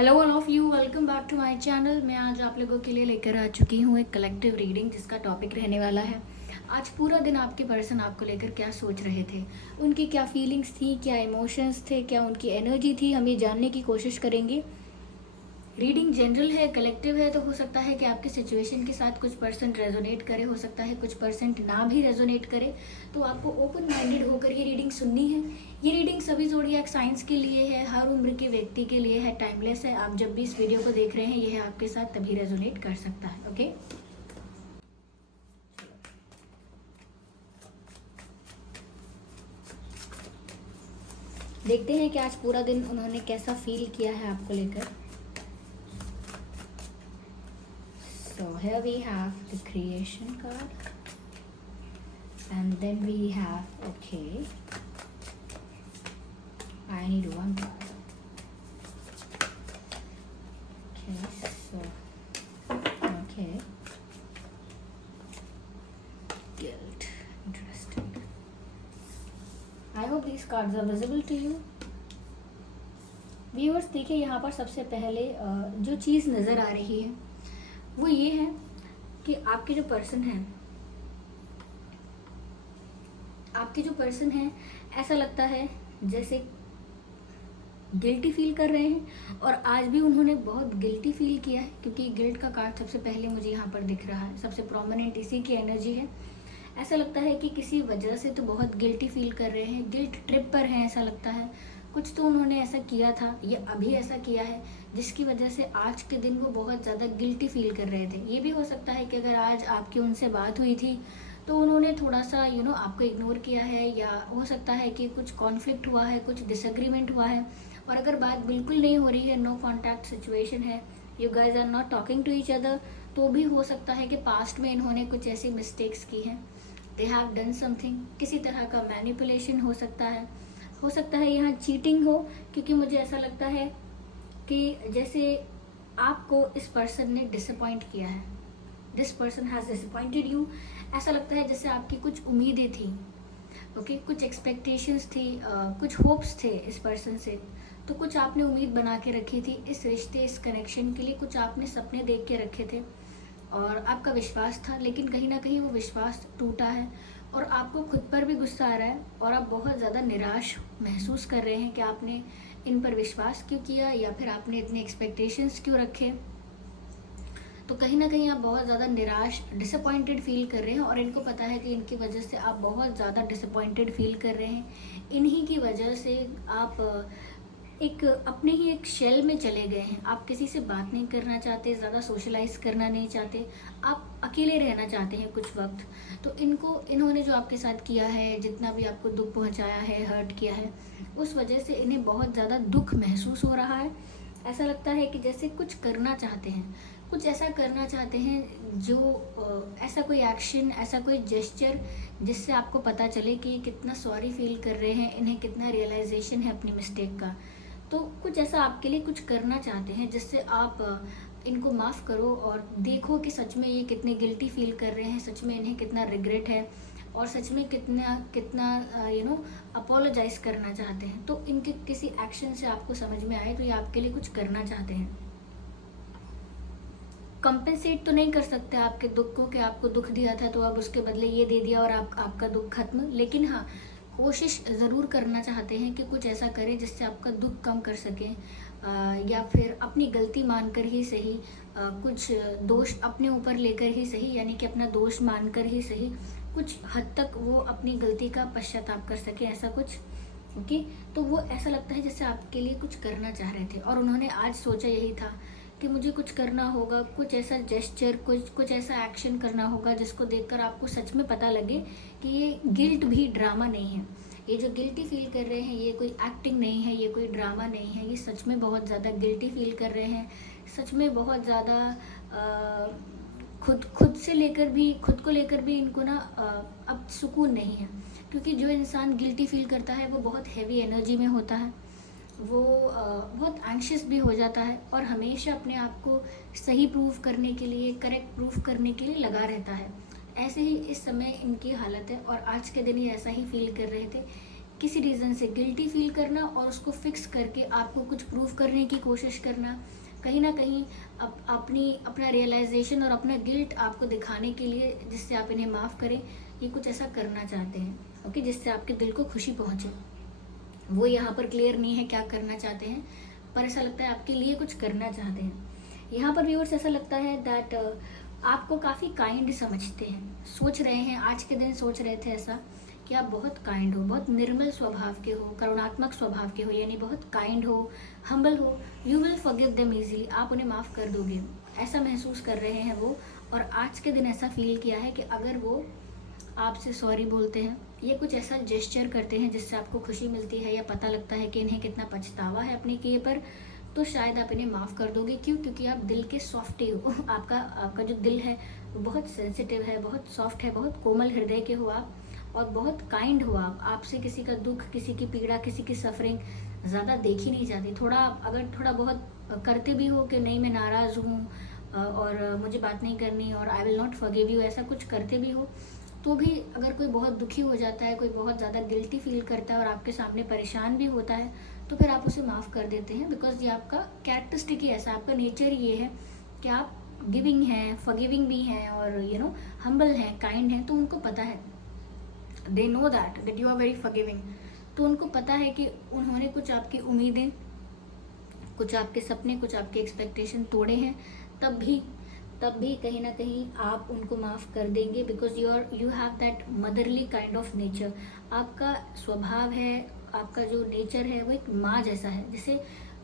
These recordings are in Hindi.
Hello all of you, welcome back to my channel. मैं आज आप लोगों के लिए लेकर आ चुकी हूँ एक कलेक्टिव रीडिंग जिसका टॉपिक रहने वाला है आज पूरा दिन आपके पर्सन आपको लेकर क्या सोच रहे थे, उनकी क्या फीलिंग्स थी, क्या इमोशंस थे, क्या उनकी एनर्जी थी, हम ये जानने की कोशिश करेंगे। रीडिंग जनरल है, कलेक्टिव है, तो हो सकता है कि आपके सिचुएशन के साथ कुछ परसेंट रेजोनेट करे, हो सकता है कुछ परसेंट ना भी रेजोनेट करे। तो आपको ओपन माइंडेड होकर ये रीडिंग सुननी है। ये रीडिंग सभी ज़ोडिएक साइंस के लिए है, हर उम्र के व्यक्ति के लिए है, टाइमलेस है। आप जब भी इस वीडियो को देख रहे हैं ये है आपके साथ तभी रेजोनेट कर सकता है। ओके, देखते हैं कि आज पूरा दिन उन्होंने कैसा फील किया है आपको लेकर। So here we have the creation card and then we have, okay, I need one card. Okay, so, okay, guilt, interesting. I hope these cards are visible to you. Viewers, देखिए यहाँ पर सबसे पहले जो चीज़ नज़र आ रही है वो ये है कि आपके जो पर्सन है ऐसा लगता है जैसे गिल्टी फील कर रहे हैं, और आज भी उन्होंने बहुत गिल्टी फील किया है क्योंकि गिल्ट का कार्ड सबसे पहले मुझे यहाँ पर दिख रहा है, सबसे प्रोमिनेंट इसी की एनर्जी है। ऐसा लगता है कि किसी वजह से तो बहुत गिल्टी फील कर रहे हैं, गिल्ट ट्रिप पर हैं। ऐसा लगता है कुछ तो उन्होंने ऐसा किया था या अभी ऐसा किया है जिसकी वजह से आज के दिन वो बहुत ज़्यादा गिल्टी फील कर रहे थे। ये भी हो सकता है कि अगर आज आपकी उनसे बात हुई थी तो उन्होंने थोड़ा सा आपको इग्नोर किया है, या हो सकता है कि कुछ कॉन्फ्लिक्ट हुआ है, कुछ डिसएग्रीमेंट हुआ है। और अगर बात बिल्कुल नहीं हो रही है, नो कॉन्टैक्ट सिचुएशन है, you guys are not talking to each other, तो भी हो सकता है कि पास्ट में इन्होंने कुछ ऐसी मिस्टेक्स की हैं। दे हैव डन समथिंग, किसी तरह का मैनिपुलेशन हो सकता है यहाँ चीटिंग हो, क्योंकि मुझे ऐसा लगता है कि जैसे आपको इस पर्सन ने डिसअपॉइंट किया है, this person has disappointed you. ऐसा लगता है जैसे आपकी कुछ उम्मीदें थी, ओके, कुछ एक्सपेक्टेशंस थी, कुछ होप्स थे इस पर्सन से, तो कुछ आपने उम्मीद बना के रखी थी इस रिश्ते, इस कनेक्शन के लिए, कुछ आपने सपने देख के रखे थे और आपका विश्वास था, लेकिन कहीं ना कहीं वो विश्वास टूटा है और आपको खुद पर भी गुस्सा आ रहा है और आप बहुत ज़्यादा निराश महसूस कर रहे हैं कि आपने इन पर विश्वास क्यों किया या फिर आपने इतने एक्सपेक्टेशंस क्यों रखे। तो कहीं ना कहीं आप बहुत ज़्यादा निराश, डिसअपॉइंटेड फील कर रहे हैं और इनको पता है कि इनकी वजह से आप बहुत ज़्यादा डिसअपॉइंटेड फील कर रहे हैं। इन्हीं की वजह से आप एक अपने ही एक शेल में चले गए हैं। आप किसी से बात नहीं करना चाहते, ज़्यादा सोशलाइज करना नहीं चाहते, आप अकेले रहना चाहते हैं कुछ वक्त। तो इन्होंने जो आपके साथ किया है, जितना भी आपको दुख पहुंचाया है, हर्ट किया है, उस वजह से इन्हें बहुत ज़्यादा दुख महसूस हो रहा है। ऐसा लगता है कि जैसे कुछ करना चाहते हैं, कुछ ऐसा करना चाहते हैं जो ऐसा कोई एक्शन, ऐसा कोई जेस्चर जिससे आपको पता चले कि कितना सॉरी फील कर रहे हैं, इन्हें कितना रियलाइजेशन है अपनी मिस्टेक का। तो कुछ ऐसा आपके लिए कुछ करना चाहते हैं जिससे आप इनको माफ़ करो और देखो कि सच में ये कितने गिल्टी फील कर रहे हैं, सच में इन्हें कितना रिग्रेट है और सच में कितना कितना अपोलोजाइज करना चाहते हैं। तो इनके किसी एक्शन से आपको समझ में आए तो ये आपके लिए कुछ करना चाहते हैं। कंपेंसेट तो नहीं कर सकते आपके दुख को, कि आपको दुख दिया था तो अब उसके बदले ये दे दिया और आपका दुख खत्म, लेकिन हाँ कोशिश ज़रूर करना चाहते हैं कि कुछ ऐसा करें जिससे आपका दुख कम कर सकें, या फिर अपनी गलती मानकर ही सही, कुछ दोष अपने ऊपर लेकर ही सही, यानी कि अपना दोष मानकर ही सही, कुछ हद तक वो अपनी गलती का पश्चाताप कर सके, ऐसा कुछ। ओके, तो वो ऐसा लगता है जैसे आपके लिए कुछ करना चाह रहे थे और उन्होंने आज सोचा यही था कि मुझे कुछ करना होगा, कुछ ऐसा जेस्चर, कुछ ऐसा एक्शन करना होगा जिसको देखकर आपको सच में पता लगे कि ये गिल्ट भी ड्रामा नहीं है। ये जो गिल्टी फील कर रहे हैं ये कोई एक्टिंग नहीं है, ये कोई ड्रामा नहीं है, ये सच में बहुत ज़्यादा गिल्टी फील कर रहे हैं, सच में बहुत ज़्यादा खुद को लेकर भी इनको ना अब सुकून नहीं है। क्योंकि जो इंसान गिल्टी फील करता है वो बहुत हैवी एनर्जी में होता है, वो बहुत एंग्शियस भी हो जाता है और हमेशा अपने आप को सही प्रूव करने के लिए, करेक्ट प्रूव करने के लिए लगा रहता है। ऐसे ही इस समय इनकी हालत है और आज के दिन ये ऐसा ही फील कर रहे थे किसी रीज़न से गिल्टी फील करना और उसको फिक्स करके आपको कुछ प्रूव करने की कोशिश करना, कहीं ना कहीं अपना रियलाइजेशन और अपना गिल्ट आपको दिखाने के लिए, जिससे आप इन्हें माफ़ करें, ये कुछ ऐसा करना चाहते हैं, ओके, जिससे आपके दिल को खुशी पहुंचे। वो यहाँ पर क्लियर नहीं है क्या करना चाहते हैं, पर ऐसा लगता है आपके लिए कुछ करना चाहते हैं। यहाँ पर व्यूअर्स ऐसा लगता है दैट आपको काफ़ी काइंड समझते हैं, सोच रहे हैं, आज के दिन सोच रहे थे ऐसा कि आप बहुत काइंड हो, बहुत निर्मल स्वभाव के हो, करुणात्मक स्वभाव के हो, यानी बहुत काइंड हो, हम्बल हो। You will forgive them easily, आप उन्हें माफ़ कर दोगे, ऐसा महसूस कर रहे हैं वो। और आज के दिन ऐसा फील किया है कि अगर वो आपसे सॉरी बोलते हैं, ये कुछ ऐसा जेस्चर करते हैं जिससे आपको खुशी मिलती है, या पता लगता है कि इन्हें कितना पछतावा है अपने किए पर, तो शायद आप इन्हें माफ़ कर दोगे। क्यों? क्योंकि आप दिल के सॉफ्ट हो। आपका जो दिल है वो बहुत सेंसिटिव है, बहुत सॉफ्ट है, बहुत कोमल हृदय के हो आप, और बहुत काइंड हो आप। आपसे किसी का दुख, किसी की पीड़ा, किसी की सफरिंग ज़्यादा देखी नहीं जाती। अगर थोड़ा बहुत करते भी हो कि नहीं मैं नाराज़ हूँ और मुझे बात नहीं करनी और I will not forgive you, ऐसा कुछ करते भी हो, तो भी अगर कोई बहुत दुखी हो जाता है, कोई बहुत ज़्यादा गिल्टी फील करता है और आपके सामने परेशान भी होता है, तो फिर आप उसे माफ़ कर देते हैं। बिकॉज ये आपका कैरेक्टरिस्टिक ही ऐसा, आपका नेचर ही ये है कि आप गिविंग हैं, फॉरगिविंग भी हैं, और हम्बल हैं, काइंड हैं। तो उनको पता है, they know that you are very forgiving. तो उनको पता है कि उन्होंने कुछ आपकी उम्मीदें, कुछ आपके सपने, कुछ आपके एक्सपेक्टेशन तोड़े हैं, तब भी कहीं ना कहीं आप उनको माफ़ कर देंगे। Because you have that motherly kind of nature. आपका स्वभाव है, आपका जो नेचर है वो एक माँ जैसा है। जैसे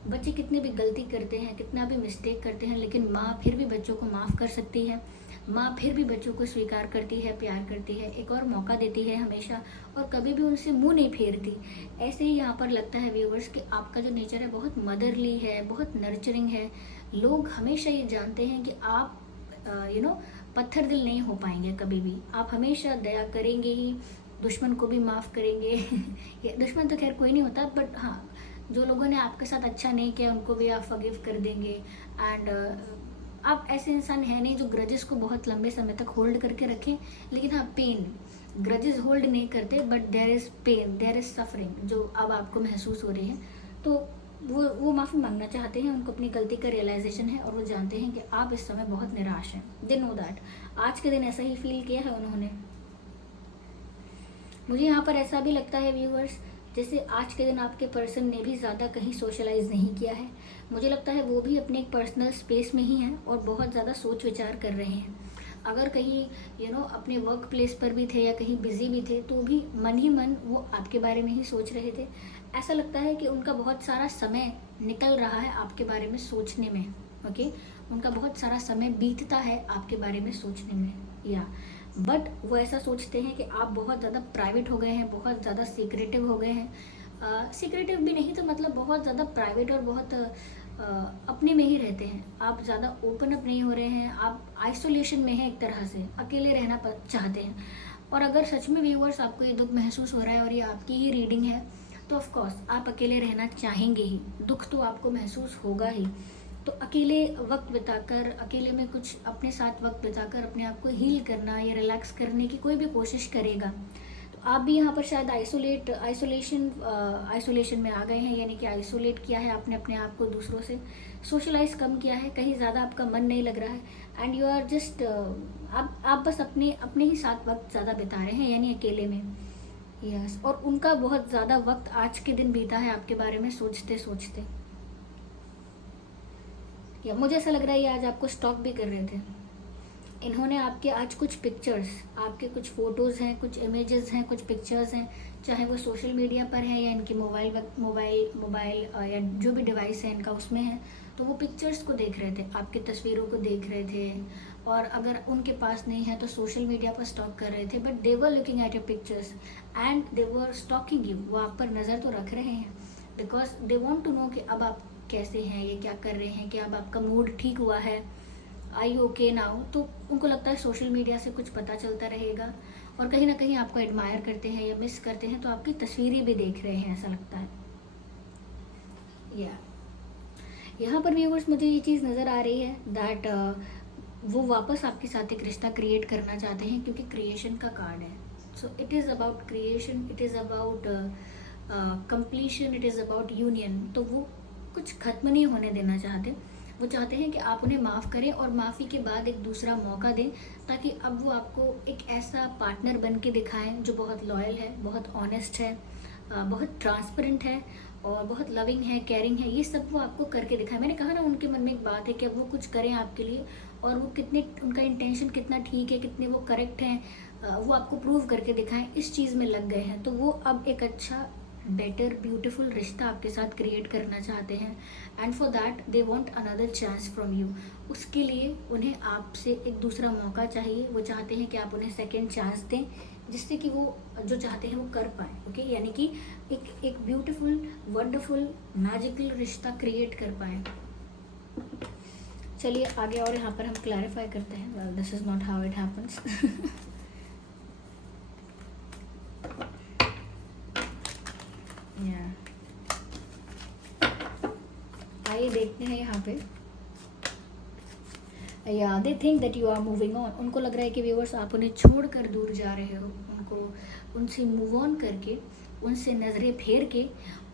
बच्चे कितने भी गलती करते हैं, कितना भी मिस्टेक करते हैं, लेकिन माँ फिर भी बच्चों को माफ़ कर सकती है। माँ फिर भी बच्चों को स्वीकार करती है, प्यार करती है, एक और मौका देती है हमेशा, और कभी भी उनसे मुंह नहीं फेरती। ऐसे ही यहाँ पर लगता है व्यूवर्स कि आपका जो नेचर है बहुत मदरली है, बहुत नर्चरिंग है। लोग हमेशा ये जानते हैं कि आप पत्थर दिल नहीं हो पाएंगे कभी भी। आप हमेशा दया करेंगे ही, दुश्मन को भी माफ़ करेंगे। ये दुश्मन तो खैर कोई नहीं होता, बट हाँ, जो लोगों ने आपके साथ अच्छा नहीं किया उनको भी आप फॉरगिव कर देंगे। एंड आप ऐसे इंसान है नहीं जो ग्रजेस को बहुत लंबे समय तक होल्ड करके रखें। लेकिन हाँ, पेन, ग्रजेस होल्ड नहीं करते, but there is pain, there is suffering जो अब आपको महसूस हो रही है। तो वो माफ़ी मांगना चाहते हैं, उनको अपनी गलती का रियलाइजेशन है, और वो जानते हैं कि आप इस समय बहुत निराश हैं। दे नो दैट। आज के दिन ऐसा ही फील किया है उन्होंने। मुझे यहाँ पर ऐसा भी लगता है व्यूअर्स, जैसे आज के दिन आपके पर्सन ने भी ज़्यादा कहीं सोशलाइज नहीं किया है। मुझे लगता है वो भी अपने एक पर्सनल स्पेस में ही हैं और बहुत ज़्यादा सोच विचार कर रहे हैं। अगर कहीं अपने वर्क प्लेस पर भी थे या कहीं बिजी भी थे, तो भी मन ही मन वो आपके बारे में ही सोच रहे थे। ऐसा लगता है कि उनका बहुत सारा समय निकल रहा है आपके बारे में सोचने में। ओके, उनका बहुत सारा समय बीतता है आपके बारे में सोचने में, या बट वो ऐसा सोचते हैं कि आप बहुत ज़्यादा प्राइवेट हो गए हैं, बहुत ज़्यादा सीक्रेटिव हो गए हैं। सीक्रेटिव भी नहीं तो मतलब बहुत ज़्यादा प्राइवेट और बहुत अपने में ही रहते हैं। आप ज़्यादा ओपन अप नहीं हो रहे हैं, आप आइसोलेशन में हैं, एक तरह से अकेले रहना चाहते हैं। और अगर सच में व्यूअर्स आपको ये दुख महसूस हो रहा है और ये आपकी ही रीडिंग है, तो ऑफ कोर्स आप अकेले रहना चाहेंगे ही, दुख तो आपको महसूस होगा ही। तो अकेले वक्त बिताकर, अकेले में कुछ अपने साथ वक्त बिताकर अपने आप को हील करना या रिलैक्स करने की कोई भी कोशिश करेगा। तो आप भी यहाँ पर शायद आइसोलेशन में आ गए हैं, यानी कि आइसोलेट किया है आपने अपने आप को दूसरों से, सोशलाइज कम किया है, कहीं ज़्यादा आपका मन नहीं लग रहा है, एंड यू आर जस्ट आप बस अपने ही साथ वक्त ज़्यादा बिता रहे हैं, यानी अकेले में। यस, और उनका बहुत ज़्यादा वक्त आज के दिन बीता है आपके बारे में सोचते सोचते। या मुझे ऐसा लग रहा है ये आज आपको स्टॉक भी कर रहे थे। इन्होंने आपके आज कुछ पिक्चर्स, आपके कुछ फ़ोटोज़ हैं, कुछ इमेजेस हैं, कुछ पिक्चर्स हैं, चाहे वो सोशल मीडिया पर है या इनके मोबाइल या जो भी डिवाइस है इनका उसमें है, तो वो पिक्चर्स को देख रहे थे, आपकी तस्वीरों को देख रहे थे। और अगर उनके पास नहीं है तो सोशल मीडिया पर स्टॉक कर रहे थे, but they were looking at your pictures and they were stalking you. वो आप पर नज़र तो रख रहे हैं, because they want to know कि अब आप कैसे हैं, ये क्या कर रहे हैं, कि अब आपका मूड ठीक हुआ है, आई ओके नाउ। तो उनको लगता है सोशल मीडिया से कुछ पता चलता रहेगा, और कहीं ना कहीं आपको एडमायर करते हैं या मिस करते हैं, तो आपकी तस्वीरें भी देख रहे हैं, ऐसा लगता है। या यहाँ पर व्यूअर्स मुझे ये चीज़ नज़र आ रही है दैट वो वापस आपके साथ एक रिश्ता क्रिएट करना चाहते हैं, क्योंकि क्रिएशन का कार्ड है। So it is about creation, it is about completion, it is about union. तो वो कुछ खत्म नहीं होने देना चाहते। वो चाहते हैं कि आप उन्हें माफ़ करें और माफ़ी के बाद एक दूसरा मौका दें, ताकि अब वो आपको एक ऐसा पार्टनर बन के दिखाएं जो बहुत लॉयल है, बहुत ऑनेस्ट है, बहुत ट्रांसपेरेंट है और बहुत लविंग है, केयरिंग है। ये सब वो आपको करके दिखाएं। मैंने कहा ना, उनके मन में एक बात है कि अब वो कुछ करें आपके लिए, और वो कितने, उनका इंटेंशन कितना ठीक है, कितने वो करेक्ट हैं, वो आपको प्रूव करके दिखाएं। इस चीज़ में लग गए हैं। तो वो अब एक अच्छा, बेटर, ब्यूटीफुल रिश्ता आपके साथ क्रिएट करना चाहते हैं। And for that they want another chance from you. उसके लिए उन्हें आपसे एक दूसरा मौका चाहिए। वो चाहते हैं कि आप उन्हें सेकंड चांस दें, जिससे कि वो जो चाहते हैं वो कर पाए। ओके, यानी कि एक ब्यूटीफुल, वंडरफुल, मैजिकल रिश्ता क्रिएट कर पाए। चलिए आगे और यहाँ पर हम क्लैरिफाई करते हैं। Well, this is not how it happens. आइए देखते हैं यहाँ पे। या they think that you are moving on. उनको लग रहा है कि व्यूअर्स आप उन्हें छोड़कर दूर जा रहे हो, उनको उनसे मूव ऑन करके, उनसे नज़रें फेर के।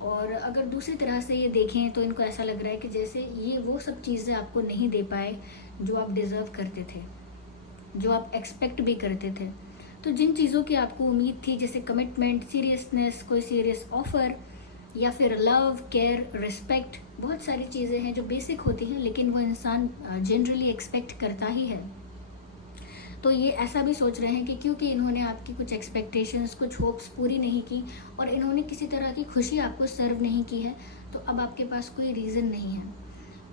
और अगर दूसरी तरह से ये देखें तो इनको ऐसा लग रहा है कि जैसे ये वो सब चीज़ें आपको नहीं दे पाए जो आप डिज़र्व करते थे, जो आप एक्सपेक्ट भी करते थे। तो जिन चीज़ों की आपको उम्मीद थी, जैसे कमिटमेंट, सीरियसनेस, कोई सीरियस ऑफर, या फिर लव, केयर, रिस्पेक्ट, बहुत सारी चीज़ें हैं जो बेसिक होती हैं, लेकिन वो इंसान जनरली एक्सपेक्ट करता ही है। तो ये ऐसा भी सोच रहे हैं कि क्योंकि इन्होंने आपकी कुछ एक्सपेक्टेशंस, कुछ होप्स पूरी नहीं की, और इन्होंने किसी तरह की खुशी आपको सर्व नहीं की है, तो अब आपके पास कोई रीज़न नहीं है,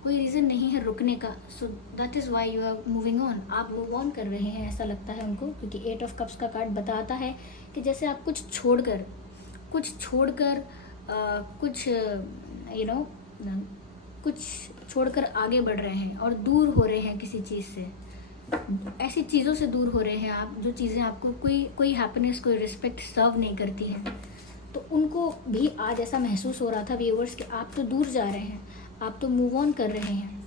कोई रीज़न नहीं है रुकने का। So that is why you are moving on. आप मूव ऑन कर रहे हैं, ऐसा लगता है उनको, क्योंकि 8 ऑफ कप्स का कार्ड बताता है कि जैसे आप कुछ छोड़कर कुछ कुछ छोड़कर आगे बढ़ रहे हैं और दूर हो रहे हैं किसी चीज़ से। ऐसी चीज़ों से दूर हो रहे हैं आप, जो चीज़ें आपको कोई हैप्पीनेस, कोई रिस्पेक्ट सर्व नहीं करती हैं। तो उनको भी आज ऐसा महसूस हो रहा था व्यूअर्स कि आप तो दूर जा रहे हैं, आप तो मूव ऑन कर रहे हैं।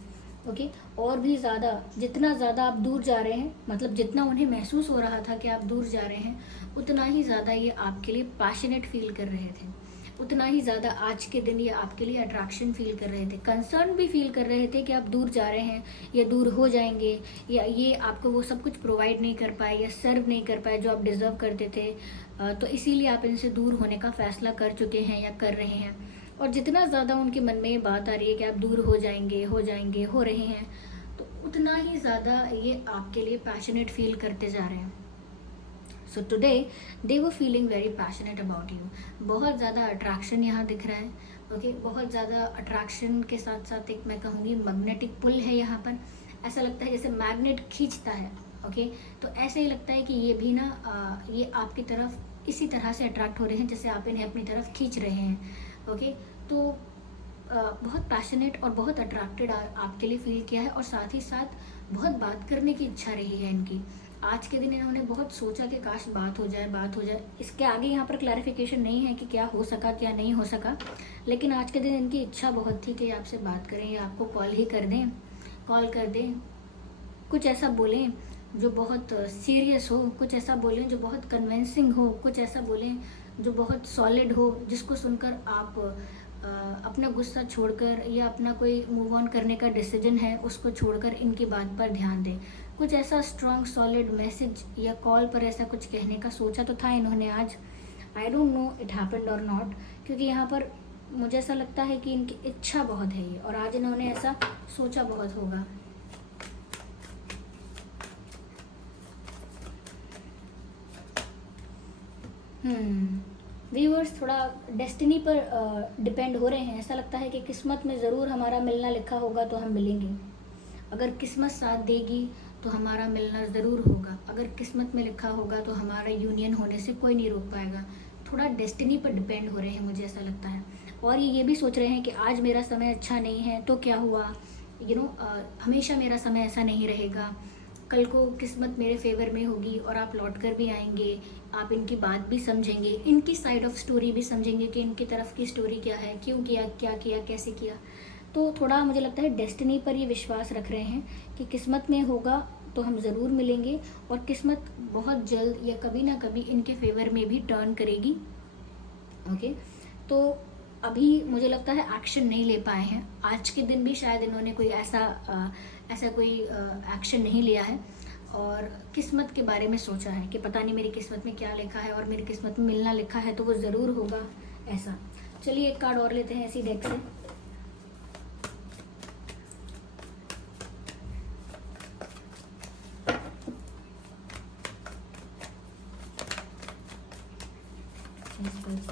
ओके, और भी ज़्यादा, जितना ज़्यादा आप दूर जा रहे हैं, मतलब जितना उन्हें महसूस हो रहा था कि आप दूर जा रहे हैं, उतना ही ज़्यादा ये आपके लिए पैशनेट फील कर रहे थे, उतना ही ज़्यादा आज के दिन ये आपके लिए अट्रैक्शन फील कर रहे थे, कंसर्न भी फील कर रहे थे कि आप दूर जा रहे हैं, या दूर हो जाएंगे, या ये आपको वो सब कुछ प्रोवाइड नहीं कर पाए या सर्व नहीं कर पाए जो आप डिज़र्व करते थे। तो इसीलिए आप इनसे दूर होने का फ़ैसला कर चुके हैं या कर रहे हैं। और जितना ज़्यादा उनके मन में ये बात आ रही है कि आप दूर हो जाएंगे, हो रहे हैं, तो उतना ही ज़्यादा ये आपके लिए पैशनेट फील करते जा रहे हैं। So today they were feeling very passionate about you. बहुत ज़्यादा अट्रैक्शन यहाँ दिख रहा है। ओके, बहुत ज़्यादा अट्रैक्शन के साथ साथ एक, मैं कहूँगी, मैग्नेटिक पुल है यहाँ पर। ऐसा लगता है जैसे मैग्नेट खींचता है। ओके, तो ऐसे ही लगता है कि ये भी ना ये आपकी तरफ इसी तरह से अट्रैक्ट हो रहे हैं जैसे आप इन्हें अपनी तरफ खींच रहे हैं। ओके, तो बहुत पैशनेट और बहुत अट्रैक्टेड आपके लिए फील किया है, और साथ ही साथ बहुत बात करने की इच्छा रही है इनकी। आज के दिन इन्होंने बहुत सोचा कि काश बात हो जाए। इसके आगे यहाँ पर क्लैरिफिकेशन नहीं है कि क्या हो सका, क्या नहीं हो सका, लेकिन आज के दिन इनकी इच्छा बहुत थी कि आपसे बात करें, या आपको कॉल कर दें, कुछ ऐसा बोलें जो बहुत सीरियस हो, कुछ ऐसा बोलें जो बहुत कन्विंसिंग हो, कुछ ऐसा बोलें जो बहुत सॉलिड हो, जिसको सुनकर आप अपना गुस्सा छोड़कर, या अपना कोई मूव ऑन करने का डिसीजन है उसको छोड़कर इनकी बात पर ध्यान दें। कुछ ऐसा स्ट्रॉन्ग सॉलिड मैसेज या कॉल पर ऐसा कुछ कहने का सोचा तो था इन्होंने आज। I don't know it happened और नॉट, क्योंकि यहाँ पर मुझे ऐसा लगता है कि इनकी इच्छा बहुत है ये, और आज इन्होंने ऐसा सोचा बहुत होगा। व्यूअर्स थोड़ा डेस्टिनी पर डिपेंड हो रहे हैं। ऐसा लगता है कि किस्मत में ज़रूर हमारा मिलना लिखा होगा तो हम मिलेंगे। अगर किस्मत साथ देगी तो हमारा मिलना ज़रूर होगा। अगर किस्मत में लिखा होगा तो हमारा यूनियन होने से कोई नहीं रोक पाएगा। थोड़ा डेस्टिनी पर डिपेंड हो रहे हैं, मुझे ऐसा लगता है। और ये भी सोच रहे हैं कि आज मेरा समय अच्छा नहीं है तो क्या हुआ, हमेशा मेरा समय ऐसा नहीं रहेगा। कल को किस्मत मेरे फेवर में होगी और आप लौट कर भी आएंगे, आप इनकी बात भी समझेंगे, इनकी साइड ऑफ स्टोरी भी समझेंगे कि इनकी तरफ की स्टोरी क्या है, क्यों किया, क्या किया, कैसे किया। तो थोड़ा मुझे लगता है डेस्टिनी पर ये विश्वास रख रहे हैं कि किस्मत में होगा तो हम ज़रूर मिलेंगे, और किस्मत बहुत जल्द या कभी ना कभी इनके फेवर में भी टर्न करेगी। ओके, तो अभी मुझे लगता है एक्शन नहीं ले पाए हैं। आज के दिन भी शायद इन्होंने कोई ऐसा कोई एक्शन नहीं लिया है और किस्मत के बारे में सोचा है कि पता नहीं मेरी किस्मत में क्या लिखा है और मेरी किस्मत में मिलना लिखा है तो वो ज़रूर होगा ऐसा। चलिए एक कार्ड और लेते हैं इसी डेक से।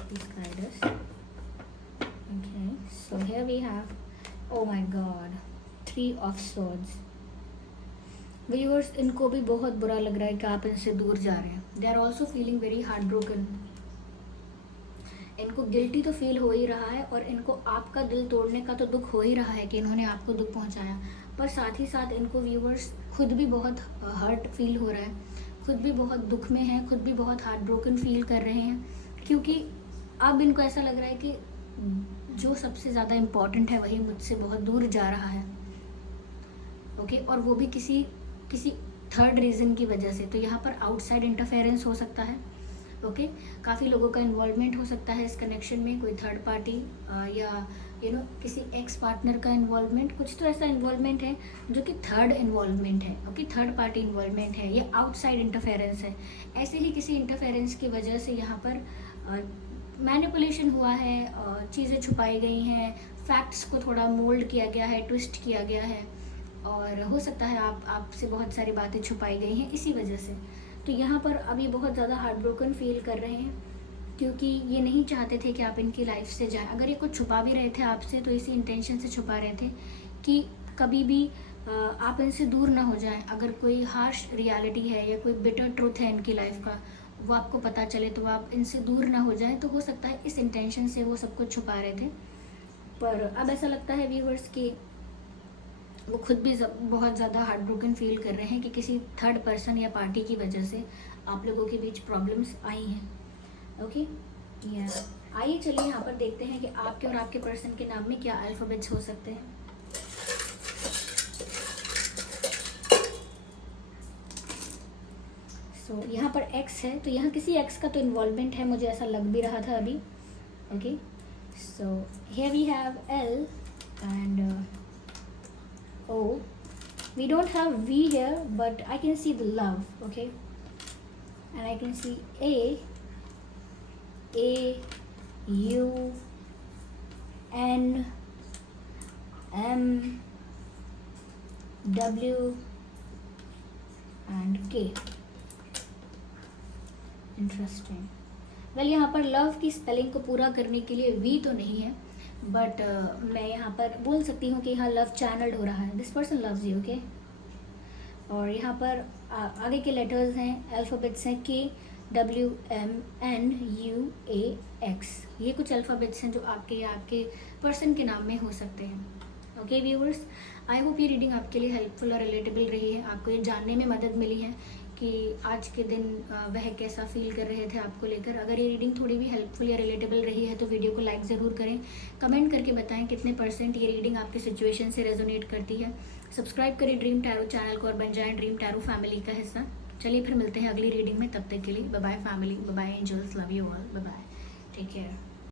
Please guide us. Okay, so here we have, oh my god, 3 of swords. Viewers, इनको भी बहुत बुरा लग रहा है कि आप इनसे दूर जा रहे हैं। They are also feeling very heartbroken. इनको गिल्टी तो फील हो ही रहा है और इनको आपका दिल तोड़ने का तो दुख हो ही रहा है कि इन्होंने आपको दुख पहुंचाया, पर साथ ही साथ इनको व्यूअर्स खुद भी बहुत हर्ट फील हो रहा है, खुद भी बहुत दुख में है, खुद भी बहुत हार्ट ब्रोकन फील कर रहे हैं, क्योंकि अब इनको ऐसा लग रहा है कि जो सबसे ज़्यादा इम्पॉर्टेंट है वही मुझसे बहुत दूर जा रहा है। ओके, और वो भी किसी थर्ड रीज़न की वजह से। तो यहाँ पर आउटसाइड इंटरफेरेंस हो सकता है। ओके, काफ़ी लोगों का इन्वॉल्वमेंट हो सकता है इस कनेक्शन में, कोई थर्ड पार्टी या किसी एक्स पार्टनर का इन्वॉल्वमेंट, कुछ तो ऐसा इन्वॉल्वमेंट है जो कि थर्ड इन्वॉल्वमेंट है। ओके, थर्ड पार्टी इन्वॉल्वमेंट है या आउटसाइड इंटरफेरेंस है। ऐसे ही किसी इंटरफेरेंस की वजह से यहाँ पर मैनिपुलेशन हुआ है, चीज़ें छुपाई गई हैं, फैक्ट्स को थोड़ा मोल्ड किया गया है, ट्विस्ट किया गया है, और हो सकता है आपसे बहुत सारी बातें छुपाई गई हैं इसी वजह से। तो यहाँ पर अभी बहुत ज़्यादा हार्ट ब्रोकन फील कर रहे हैं, क्योंकि ये नहीं चाहते थे कि आप इनकी लाइफ से जाएं। अगर ये कुछ छुपा भी रहे थे आपसे तो इसी इंटेंशन से छुपा रहे थे कि कभी भी आप इनसे दूर ना हो जाएं। अगर कोई हार्श रियलिटी है या कोई बिटर ट्रूथ है इनकी लाइफ का, वो आपको पता चले तो आप इनसे दूर ना हो जाएं। तो हो सकता है इस इंटेंशन से वो सब कुछ छुपा रहे थे, पर अब ऐसा लगता है व्यूअर्स कि वो खुद भी बहुत ज़्यादा हार्ट ब्रोकन फील कर रहे हैं कि किसी थर्ड पर्सन या पार्टी की वजह से आप लोगों के बीच प्रॉब्लम्स आई हैं। ओके, या आइए चलिए यहाँ पर देखते हैं कि आपके और आपके पर्सन के नाम में क्या अल्फ़ाबेट्स हो सकते हैं। सो यहाँ पर एक्स है, तो यहाँ किसी एक्स का तो इन्वॉल्वमेंट है, मुझे ऐसा लग भी रहा था अभी। Okay, so here we have L and O. We don't have V here, but I can see the love, okay? And I can see A, U, N, M, W, and K. Interesting. Well, यहाँ पर लव की स्पेलिंग को पूरा करने के लिए V तो नहीं है, बट मैं यहाँ पर बोल सकती हूँ कि यहाँ लव चैनल्ड हो रहा है। This person loves you, okay. और यहाँ पर आगे के लेटर्स हैं, अल्फ़ाबेट्स हैं KWMNUAX। ये कुछ अल्फ़ाबेट्स हैं जो आपके पर्सन के नाम में हो सकते हैं। ओके व्यूअर्स, आई होप ये रीडिंग आपके लिए हेल्पफुल और रिलेटेबल रही है, आपको ये जानने में मदद मिली है कि आज के दिन वह कैसा फील कर रहे थे आपको लेकर। अगर ये रीडिंग थोड़ी भी हेल्पफुल या रिलेटेबल रही है तो वीडियो को लाइक ज़रूर करें, कमेंट करके बताएं कितने % ये रीडिंग आपके सिचुएशन से रेजोनेट करती है। सब्सक्राइब करें ड्रीम टैरो चैनल को और बन जाएं ड्रीम टैरो फैमिली का हिस्सा। चलिए फिर मिलते हैं अगली रीडिंग में, तब तक के लिए bye bye family, bye bye angels, love you all, bye bye, take care.